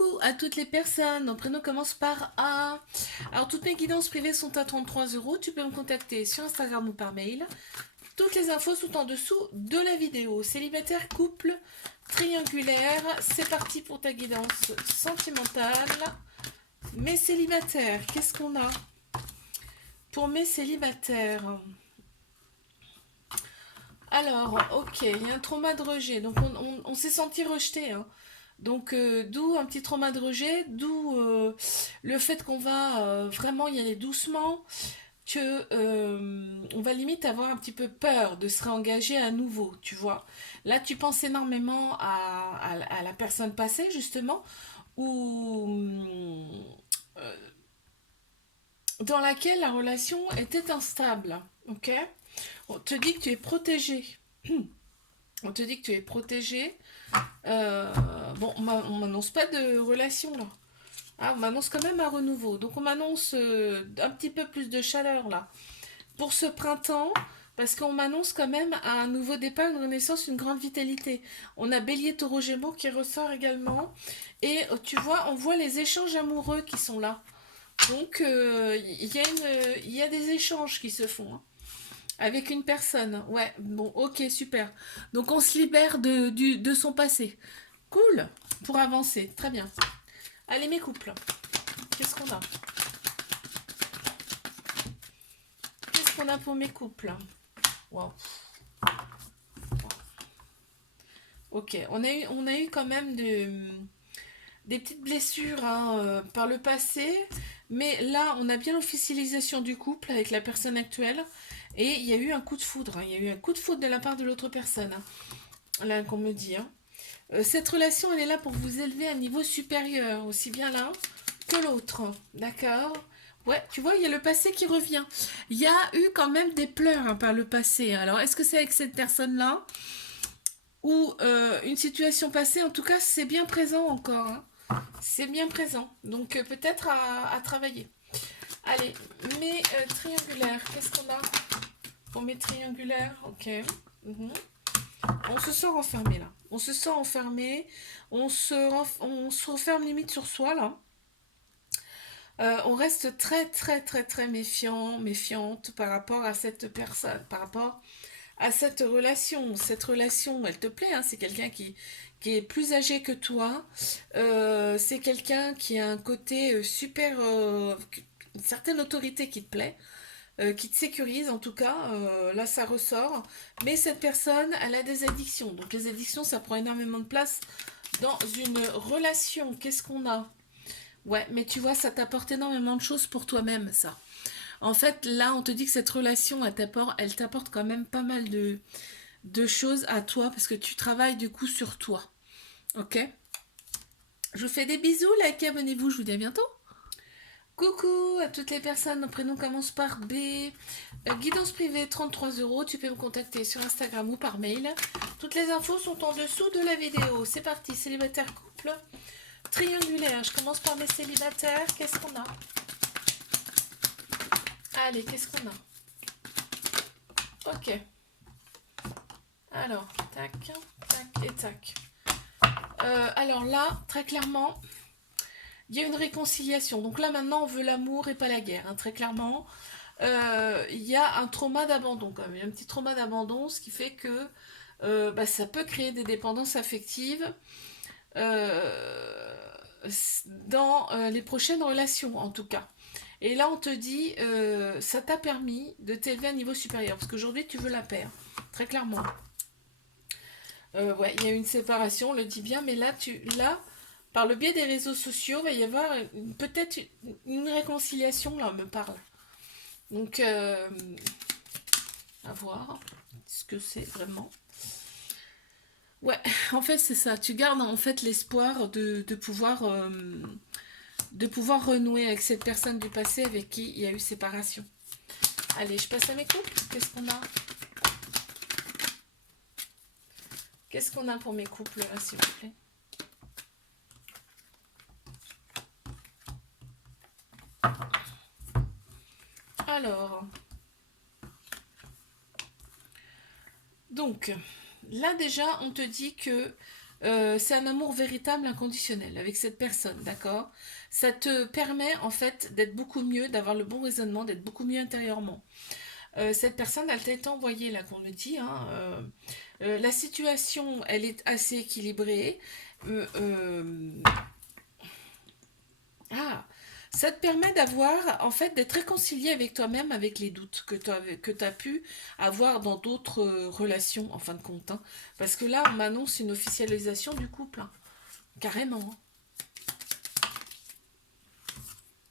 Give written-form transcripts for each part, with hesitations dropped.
Coucou à toutes les personnes. Mon prénom commence par A. Alors, toutes mes guidances privées sont à 33 euros. Tu peux me contacter sur Instagram ou par mail. Toutes les infos sont en dessous de la vidéo. Célibataire, couple, triangulaire. C'est parti pour ta guidance sentimentale. Mes célibataires, qu'est-ce qu'on a pour mes célibataires? Alors, ok, il y a un trauma de rejet. Donc, on s'est senti rejeté, hein. Donc, d'où un petit trauma de rejet, d'où le fait qu'on va vraiment y aller doucement, que on va limite avoir un petit peu peur de se réengager à nouveau, tu vois. Là, tu penses énormément à la personne passée, justement, ou dans laquelle la relation était instable, ok? On te dit que tu es protégé. On te dit que tu es protégé. Euh, bon, on m'annonce pas de relation là. Ah, on m'annonce quand même un renouveau. Donc on m'annonce un petit peu plus de chaleur là. Pour ce printemps, parce qu'on m'annonce quand même un nouveau départ, une renaissance, une grande vitalité. On a Bélier, Taureau, Gémeaux qui ressort également. Et tu vois, on voit les échanges amoureux qui sont là. Donc il y a des échanges qui se font, hein. Avec une personne. Ouais, bon, ok, super. Donc on se libère de son passé. Cool, pour avancer. Très bien. Allez, mes couples. Qu'est-ce qu'on a? Qu'est-ce qu'on a pour mes couples? Wow. Ok, on a eu quand même des petites blessures, hein, par le passé. Mais là, on a bien l'officialisation du couple avec la personne actuelle. Et il y a eu un coup de foudre, hein. Il y a eu un coup de foudre de la part de l'autre personne, hein. Là, qu'on me dit, hein. Cette relation, elle est là pour vous élever à un niveau supérieur, aussi bien l'un que l'autre. D'accord? Ouais, tu vois, il y a le passé qui revient. Il y a eu quand même des pleurs, hein, par le passé. Alors, est-ce que c'est avec cette personne-là ou une situation passée? En tout cas, c'est bien présent encore, hein. C'est bien présent. Donc, peut-être à travailler. Allez, mes triangulaires, qu'est-ce qu'on a pour mes triangulaires? Ok. Mhm. On se sent renfermé là. On se sent enfermé. On se referme limite sur soi là. On reste très très très très méfiant, méfiante par rapport à cette personne, par rapport à cette relation. Cette relation, elle te plaît, hein, c'est quelqu'un qui est plus âgé que toi. C'est quelqu'un qui a un côté super, une certaine autorité qui te plaît, qui te sécurise en tout cas. Là, ça ressort. Mais cette personne, elle a des addictions. Donc les addictions, ça prend énormément de place dans une relation. Qu'est-ce qu'on a? Ouais, mais tu vois, ça t'apporte énormément de choses pour toi-même, ça. En fait, là, on te dit que cette relation, elle t'apporte quand même pas mal de choses à toi parce que tu travailles du coup sur toi. Ok? Je vous fais des bisous, likez, abonnez-vous, je vous dis à bientôt. Coucou à toutes les personnes, mon prénom commence par B. Guidance privée, 33 euros. Tu peux me contacter sur Instagram ou par mail. Toutes les infos sont en dessous de la vidéo. C'est parti, célibataire, couple, triangulaire. Je commence par mes célibataires. Qu'est-ce qu'on a? Allez, qu'est-ce qu'on a? Ok. Alors, tac, tac et tac. Alors là, très clairement, il y a une réconciliation. Donc là, maintenant, on veut l'amour et pas la guerre, hein, très clairement. Il y a un trauma d'abandon quand même. Il y a un petit trauma d'abandon, ce qui fait que bah, ça peut créer des dépendances affectives euh, dans les prochaines relations, en tout cas. Et là, on te dit, ça t'a permis de t'élever à un niveau supérieur. Parce qu'aujourd'hui, tu veux la paix, hein, très clairement. Ouais, il y a eu une séparation, on le dit bien, mais là, par le biais des réseaux sociaux, il va y avoir peut-être une réconciliation, là, on me parle. Donc, à voir ce que c'est vraiment. Ouais, en fait, c'est ça. Tu gardes en fait l'espoir de pouvoir renouer avec cette personne du passé avec qui il y a eu séparation. Allez, je passe à mes couples. Qu'est-ce qu'on a pour mes couples là, s'il vous plaît? Alors, donc, là déjà, on te dit que c'est un amour véritable, inconditionnel avec cette personne, d'accord? Ça te permet en fait d'être beaucoup mieux, d'avoir le bon raisonnement, d'être beaucoup mieux intérieurement. Cette personne, elle t'a été envoyée là qu'on me dit, hein, la situation, elle est assez équilibrée. Euh, euh, ah, ça te permet d'avoir, en fait, d'être réconcilié avec toi-même, avec les doutes que tu as pu avoir dans d'autres relations, en fin de compte, hein. Parce que là, on m'annonce une officialisation du couple, hein. Carrément, hein.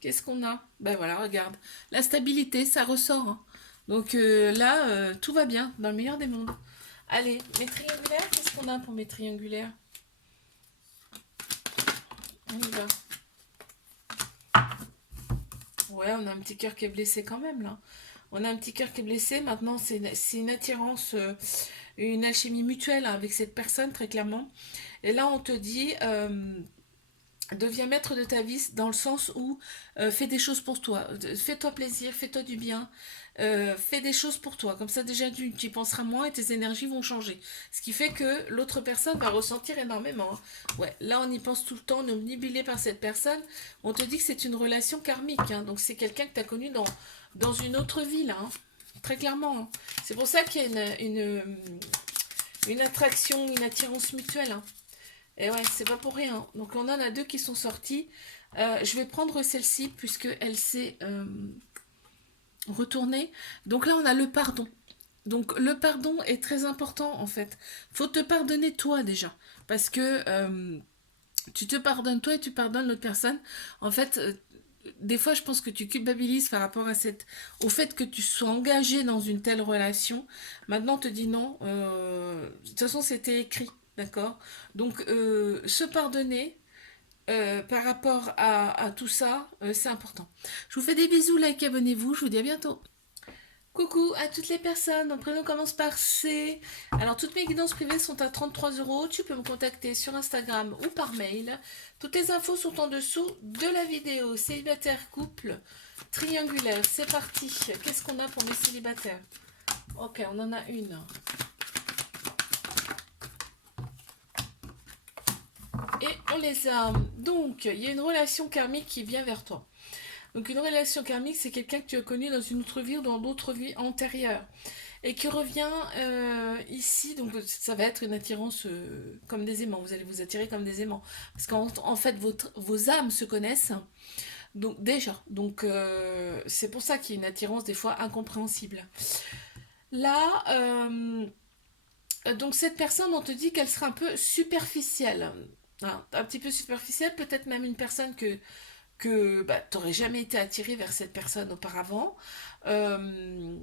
Qu'est-ce qu'on a? Ben voilà, regarde. La stabilité, ça ressort, hein. Donc là, tout va bien, dans le meilleur des mondes. Allez, mes triangulaires, qu'est-ce qu'on a pour mes triangulaires? On y va. Ouais, on a un petit cœur qui est blessé quand même, là. On a un petit cœur qui est blessé. Maintenant, c'est une attirance, une alchimie mutuelle, hein, avec cette personne, très clairement. Et là, on te dit, deviens maître de ta vie dans le sens où fais des choses pour toi. Fais-toi plaisir, fais-toi du bien. Fais des choses pour toi. Comme ça, déjà, tu y penseras moins et tes énergies vont changer. Ce qui fait que l'autre personne va ressentir énormément, hein. Ouais, là, on y pense tout le temps, on est omnibulé par cette personne. On te dit que c'est une relation karmique, hein. Donc, c'est quelqu'un que tu as connu dans une autre vie, là, hein. Très clairement, hein. C'est pour ça qu'il y a une attraction, une attirance mutuelle, hein. Et ouais, c'est pas pour rien. Donc on en a deux qui sont sortis. Je vais prendre celle-ci puisque elle s'est retournée. Donc là, on a le pardon. Donc le pardon est très important en fait. Faut te pardonner toi déjà. Parce que tu te pardonnes toi et tu pardonnes l'autre personne. En fait, des fois, je pense que tu culpabilises par rapport au fait que tu sois engagé dans une telle relation. Maintenant, on te dit non. De toute façon, c'était écrit, d'accord? Donc, se pardonner par rapport à tout ça, c'est important. Je vous fais des bisous, like, abonnez-vous. Je vous dis à bientôt. Coucou à toutes les personnes, mon prénom commence par C. Alors toutes mes guidances privées sont à 33 euros. Tu peux me contacter sur Instagram ou par mail. Toutes les infos sont en dessous de la vidéo. Célibataire, couple, triangulaire, c'est parti. Qu'est-ce qu'on a pour mes célibataires? Ok, on en a une. Et on les a. Donc, il y a une relation karmique qui vient vers toi. Donc une relation karmique, c'est quelqu'un que tu as connu dans une autre vie ou dans d'autres vies antérieures. Et qui revient ici, donc ça va être une attirance comme des aimants. Vous allez vous attirer comme des aimants. Parce qu'en fait, vos âmes se connaissent. Donc déjà, donc c'est pour ça qu'il y a une attirance des fois incompréhensible. Là, donc cette personne, on te dit qu'elle sera un peu superficielle. Hein, un petit peu superficielle, peut-être même une personne que bah, tu n'aurais jamais été attiré vers cette personne auparavant. Euh,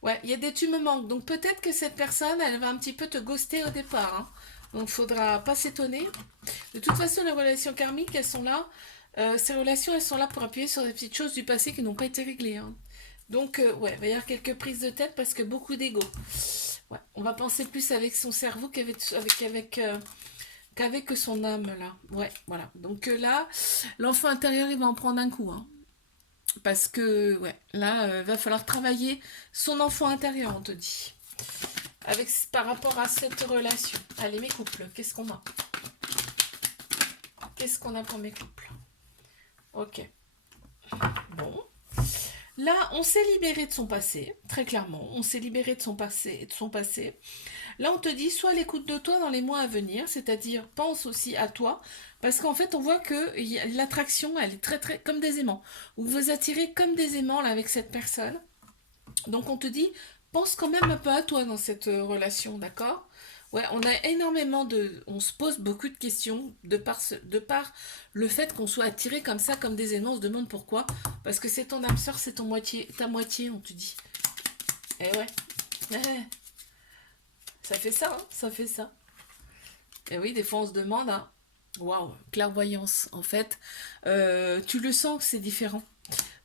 ouais, il y a des tu me manques. Donc peut-être que cette personne, elle va un petit peu te ghoster au départ, hein. Donc faudra pas s'étonner. De toute façon, les relations karmiques, elles sont là. Ces relations, elles sont là pour appuyer sur des petites choses du passé qui n'ont pas été réglées, hein. Donc, ouais, il va y avoir quelques prises de tête parce que beaucoup d'ego. Ouais, on va penser plus avec son cerveau qu'avec son âme, là. Ouais, voilà. Donc là, l'enfant intérieur, il va en prendre un coup, hein. Parce que, ouais, là, va falloir travailler son enfant intérieur, on te dit. Par rapport à cette relation. Allez, mes couples, qu'est-ce qu'on a? Qu'est-ce qu'on a pour mes couples? Ok. Bon. Là, on s'est libéré de son passé, très clairement. On s'est libéré de son passé et de son passé. Là, on te dit, sois à l'écoute de toi dans les mois à venir, c'est-à-dire pense aussi à toi, parce qu'en fait, on voit que l'attraction, elle est très, très comme des aimants. Vous vous attirez comme des aimants là avec cette personne. Donc, on te dit, pense quand même un peu à toi dans cette relation, d'accord? Ouais, on a énormément on se pose beaucoup de questions de par le fait qu'on soit attiré comme ça, comme des aimants. On se demande pourquoi. Parce que c'est ton âme sœur, c'est ta moitié, on te dit. Eh ouais. Eh, ça fait ça, hein, ça fait ça. Et oui, des fois on se demande, hein, waouh, clairvoyance, en fait, tu le sens que c'est différent.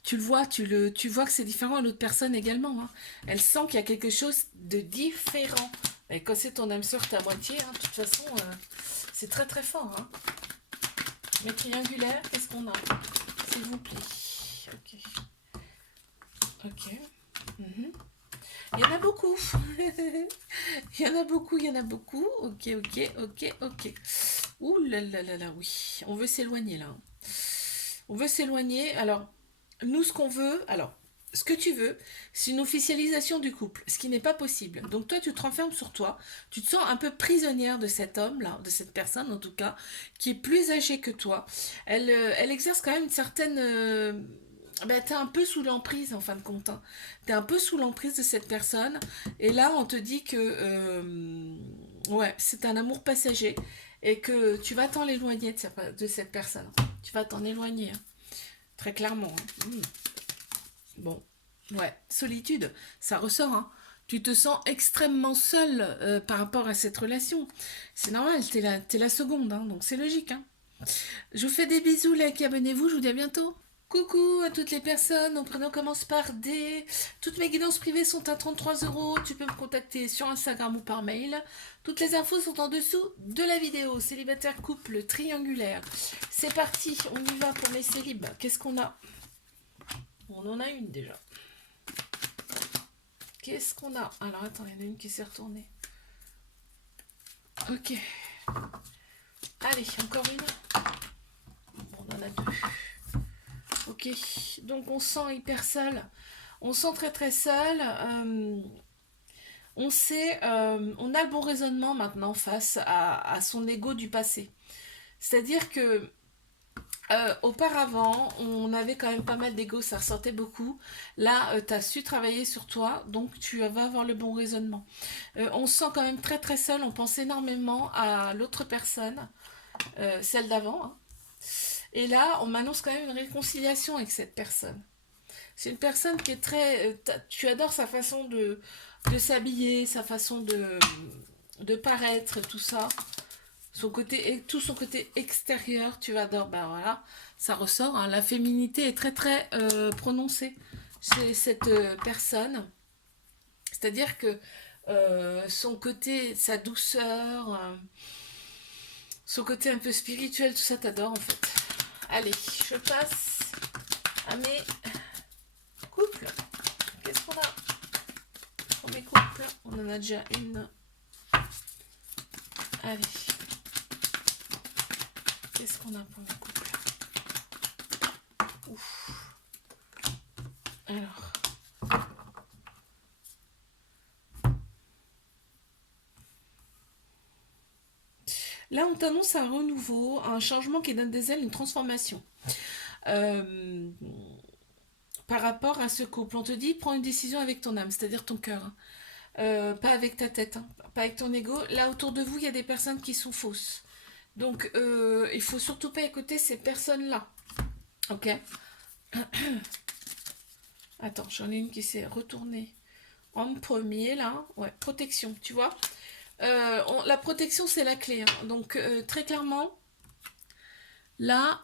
Tu le vois, tu vois que c'est différent à l'autre personne également, hein. Elle sent qu'il y a quelque chose de différent. Et quand c'est ton âme sœur, ta moitié, hein, de toute façon, c'est très très fort, hein. Mais triangulaire, qu'est-ce qu'on a? S'il vous plaît. Ok. Ok. Mhm. Il y en a beaucoup. Il y en a beaucoup, il y en a beaucoup. Ok, ok, ok, ok. Ouh là là là là, oui. On veut s'éloigner là. On veut s'éloigner. Alors, nous, ce qu'on veut, alors, ce que tu veux, c'est une officialisation du couple, ce qui n'est pas possible. Donc toi, tu te renfermes sur toi, tu te sens un peu prisonnière de cet homme-là, de cette personne en tout cas, qui est plus âgée que toi. Elle exerce quand même une certaine... ben, t'es un peu sous l'emprise en fin de compte. Hein. T'es un peu sous l'emprise de cette personne. Et là, on te dit que ouais, c'est un amour passager et que tu vas t'en éloigner de cette personne. Tu vas t'en éloigner, hein, très clairement. Hein. Bon, ouais, solitude, ça ressort, hein. Tu te sens extrêmement seule par rapport à cette relation. C'est normal, t'es la seconde, hein, donc c'est logique. Hein. Je vous fais des bisous, like, abonnez-vous, je vous dis à bientôt. Coucou à toutes les personnes, mon prénom commence par D. Toutes mes guidances privées sont à 33 €. Tu peux me contacter sur Instagram ou par mail. Toutes les infos sont en dessous de la vidéo. Célibataire, couple, triangulaire. C'est parti, on y va pour mes célibes. Qu'est-ce qu'on a? On en a une déjà. Qu'est-ce qu'on a? Alors attends, il y en a une qui s'est retournée. Ok. Allez, encore une. On en a deux. Ok. Donc on se sent hyper seul. On se sent très très seul. On sait, on a le bon raisonnement maintenant face à son ego du passé. C'est-à-dire que auparavant, on avait quand même pas mal d'ego, ça ressortait beaucoup. Là, tu as su travailler sur toi, donc tu vas avoir le bon raisonnement. On se sent quand même très très seul, on pense énormément à l'autre personne, celle d'avant. Hein. Et là, on m'annonce quand même une réconciliation avec cette personne. C'est une personne qui est très... tu adores sa façon de s'habiller, sa façon de paraître, tout ça. Son côté, tout son côté extérieur, tu adores, ben voilà, ça ressort. Hein, la féminité est très très prononcée chez cette personne. C'est-à-dire que son côté, sa douceur, son côté un peu spirituel, tout ça, t'adores en fait. Allez, je passe à mes couples. Qu'est-ce qu'on a pour mes couples? On en a déjà une. Allez. Qu'est-ce qu'on a pour mes couples? Ouf. Alors. Là, on t'annonce un renouveau, un changement qui donne des ailes, une transformation. Euh, Par rapport à ce couple, on te dit prends une décision avec ton âme, c'est-à-dire ton cœur. Hein. Pas avec ta tête, hein, pas avec ton ego. Là, autour de vous, il y a des personnes qui sont fausses. Donc, il faut surtout pas écouter ces personnes-là. Ok. Attends, j'en ai une qui s'est retournée en premier, là. Ouais, protection, tu vois. La protection, c'est la clé. Hein. Donc, très clairement, là,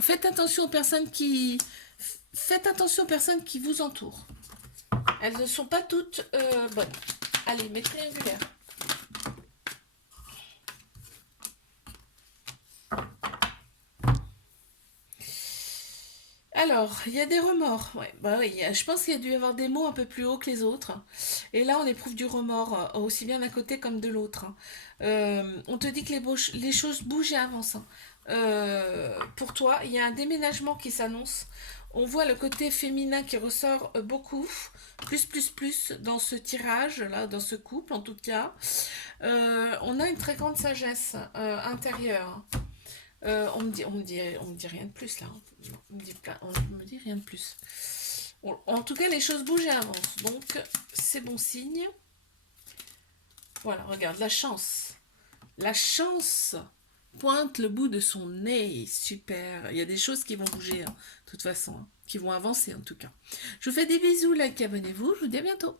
faites attention aux personnes qui... Faites attention aux personnes qui vous entourent. Elles ne sont pas toutes bonnes. Allez, mes triangulaires. Alors, il y a des remords. Ouais, bah oui, je pense qu'il y a dû y avoir des mots un peu plus hauts que les autres. Et là, on éprouve du remords, aussi bien d'un côté comme de l'autre. Hein. On te dit que les choses bougent et avancent. Hein. Pour toi, il y a un déménagement qui s'annonce. On voit le côté féminin qui ressort beaucoup, plus dans ce tirage, là, dans ce couple en tout cas. On a une très grande sagesse intérieure. On me dit rien de plus là. On me dit rien de plus. En tout cas, les choses bougent et avancent. Donc, c'est bon signe. Voilà, regarde, la chance. La chance pointe le bout de son nez. Super. Il y a des choses qui vont bouger, hein, de toute façon. Hein, qui vont avancer, en tout cas. Je vous fais des bisous, like, abonnez-vous. Je vous dis à bientôt.